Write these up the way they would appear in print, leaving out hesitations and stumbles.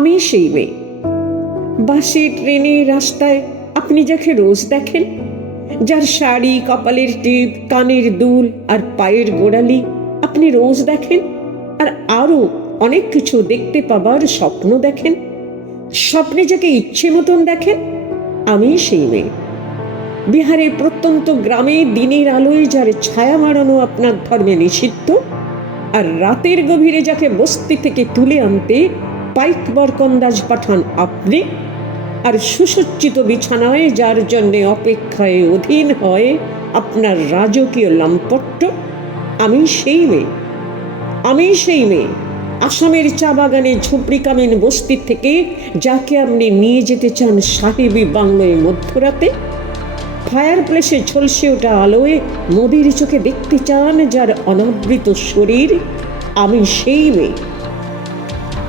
আমি সেই মেয়ে। বাসে, ট্রেনে, রাস্তায় আপনি যাকে রোজ দেখেন, যার শাড়ি, কপালের টিপ, কানের দুল আর পায়ের গোড়ালি আপনি রোজ দেখেন, আর আরো অনেক কিছু দেখতে পাবার স্বপ্ন দেখেন, স্বপ্নে যাকে ইচ্ছে মতন দেখেন, আমি সেই মেয়ে। বিহারের প্রত্যন্ত গ্রামে দিনের আলোয় যার ছায়া মারানো আপনার ধর্মে নিষিদ্ধ, আর রাতের গভীরে যাকে বস্তি থেকে তুলে আনতে পাইক বরকন্দাজ পাঠান আপনি, আর সুসজ্জিত বিছানায় যার জন্য অপেক্ষায় অধীন হয় আপনার রাজকীয় লাম্পট্য, আমি সেই মেয়ে। আমি সেই মেয়ে আসামের চা বাগানে ঝুপড়ি কামিন বস্তি থেকে যাকে আপনি নিয়ে যেতে চান সাহেবী বাংলোয় মধ্যরাতে, ফায়ার প্লেসে ঝলসে ওঠা আলোয় মোদির চোখে দেখতে চান যার অনাবৃত শরীর, আমি সেই মেয়ে।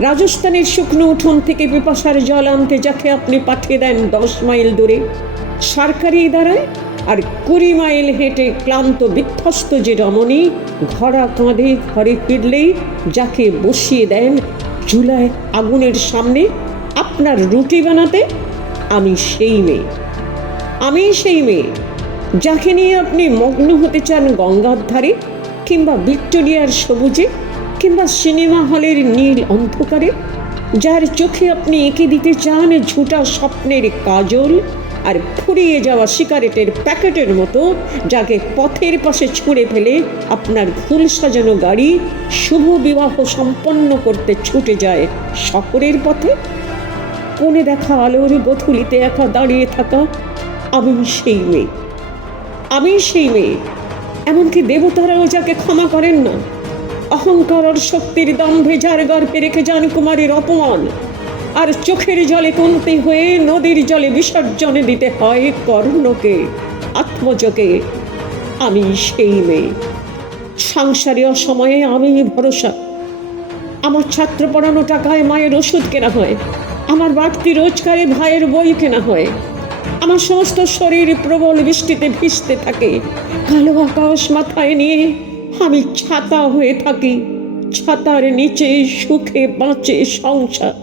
রাজস্থানের শুকনো উঠোন থেকে পিপাসার জল আনতে যাকে আপনি পাঠিয়ে দেন 10 মাইল দূরে সরকারি দাঁড়ায়, আর 20 মাইল হেঁটে ক্লান্ত বিধ্বস্ত যে রমণী ঘোড়া কাঁধে ঘরে ফিরলেই যাকে বসিয়ে দেন চুলায় আগুনের সামনে আপনার রুটি বানাতে, আমি সেই মেয়ে। আমি সেই মেয়ে যাকে নিয়ে আপনি মগ্ন হতে চান গঙ্গার ধারে, কিংবা ভিক্টোরিয়ার সবুজে, কিংবা সিনেমা হলের নীল অন্ধকারে, যার চোখে আপনি এঁকে দিতে চান ঝুটা স্বপ্নের কাজল, আর ফুরিয়ে যাওয়া সিগারেটের প্যাকেটের মতো যাকে পথের পাশে ছুঁড়ে ফেলে আপনার ফুল সাজানো গাড়ি শুভ বিবাহ সম্পন্ন করতে ছুটে যায় শহরের পথে। কোণে দেখা আলোর গথুলিতে একা দাঁড়িয়ে থাকা, আমি সেই মেয়ে। আমি সেই মেয়ে। এমনকি দেবতারাও যাকে ক্ষমা করেন না, অহংকার আর শক্তির দম্ভে যার গর্ভে রেখে যান কুমারীর অপমান, আর চোখের জলে কমতে হয়ে নদীর জলে বিসর্জন দিতে হয় কর্ণকে, আত্মজকে, আমি সেই মেয়ে। সংসারে অসময়ে আমি ভরসা। আমার ছাত্র পড়ানো টাকায় মায়ের ওষুধ কেনা হয়, আমার বাড়তি রোজগারে ভাইয়ের বই কেনা হয়, আমার সমস্ত শরীর প্রবল বৃষ্টিতে ভিজতে থাকে, কালো আকাশ মাথায় নিয়ে আমি ছাতা হয়ে থাকি, ছাতার নিচে সুখে বাঁচে সংসার।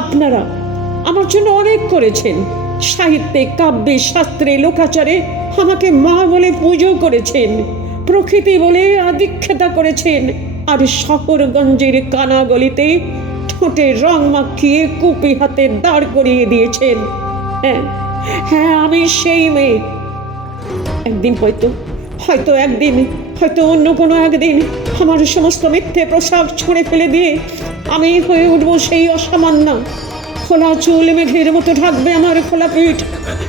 আপনারা আমার জন্য অনেক করেছেন, সাহিত্যে, কাব্যে, শাস্ত্রে, লোকাচারে আমাকে মা বলে পুজো করেছেন, প্রকৃতি বলে আদিক্ষেতা করেছেন, আর শহরগঞ্জের কানাগলিতে ঠোঁটে রং মাখিয়ে কুপি হাতে দাঁড় করিয়ে দিয়েছেন। হ্যাঁ, আমি সেই মেয়ে। একদিন হয়তো অন্য কোনো একদিন আমার সমস্ত মিথ্যে প্রসাদ ছুঁড়ে ফেলে দিয়ে আমি হয়ে উঠব সেই অসামান্য। খোলা চুল মেঘের মতো ঢাকবে আমার খোলা পিঠ,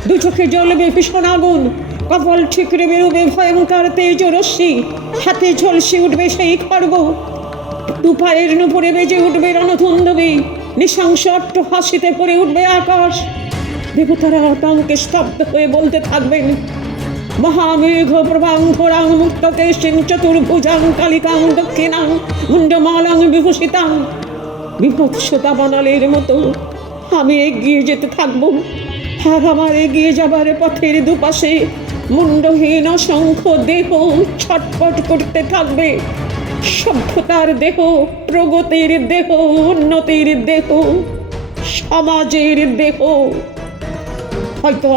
দু চোখে জ্বলবে ভীষণ আগুন, কপাল ঠিকরে বেরোবে ভয়ঙ্কর তেজ রশ্মি, হাতে ঝলসে উঠবে সেই খড়গ, দু পায়ের নুপুরে বেজে উঠবে রণধুন্দবী, নৃশংস অট্ট হাসিতে পড়ে উঠবে আকাশ। দেবতারা আতঙ্কে স্তব্ধ হয়ে বলতে থাকবেন, মহামেঘ প্রভাং ঘোরাং মুক্তকেশিং চতুর্ভুজাং কালিকাং দক্ষিণাং মুন্ডমালাং বিভূষিতাং। বিভৎসতা বানালের মতো আমি এগিয়ে যেতে থাকবো, আর আমার এগিয়ে যাবার পথের দুপাশে মুন্ডহীন অসংখ্য দেহ ছটফট করতে থাকবে। সভ্যতার দেহ, প্রগতির দেহ, উন্নতির দেহ, সমাজের দেহ। হয়তো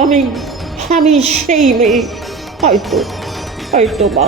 আমি সেই মেয়ে, হয়তো বা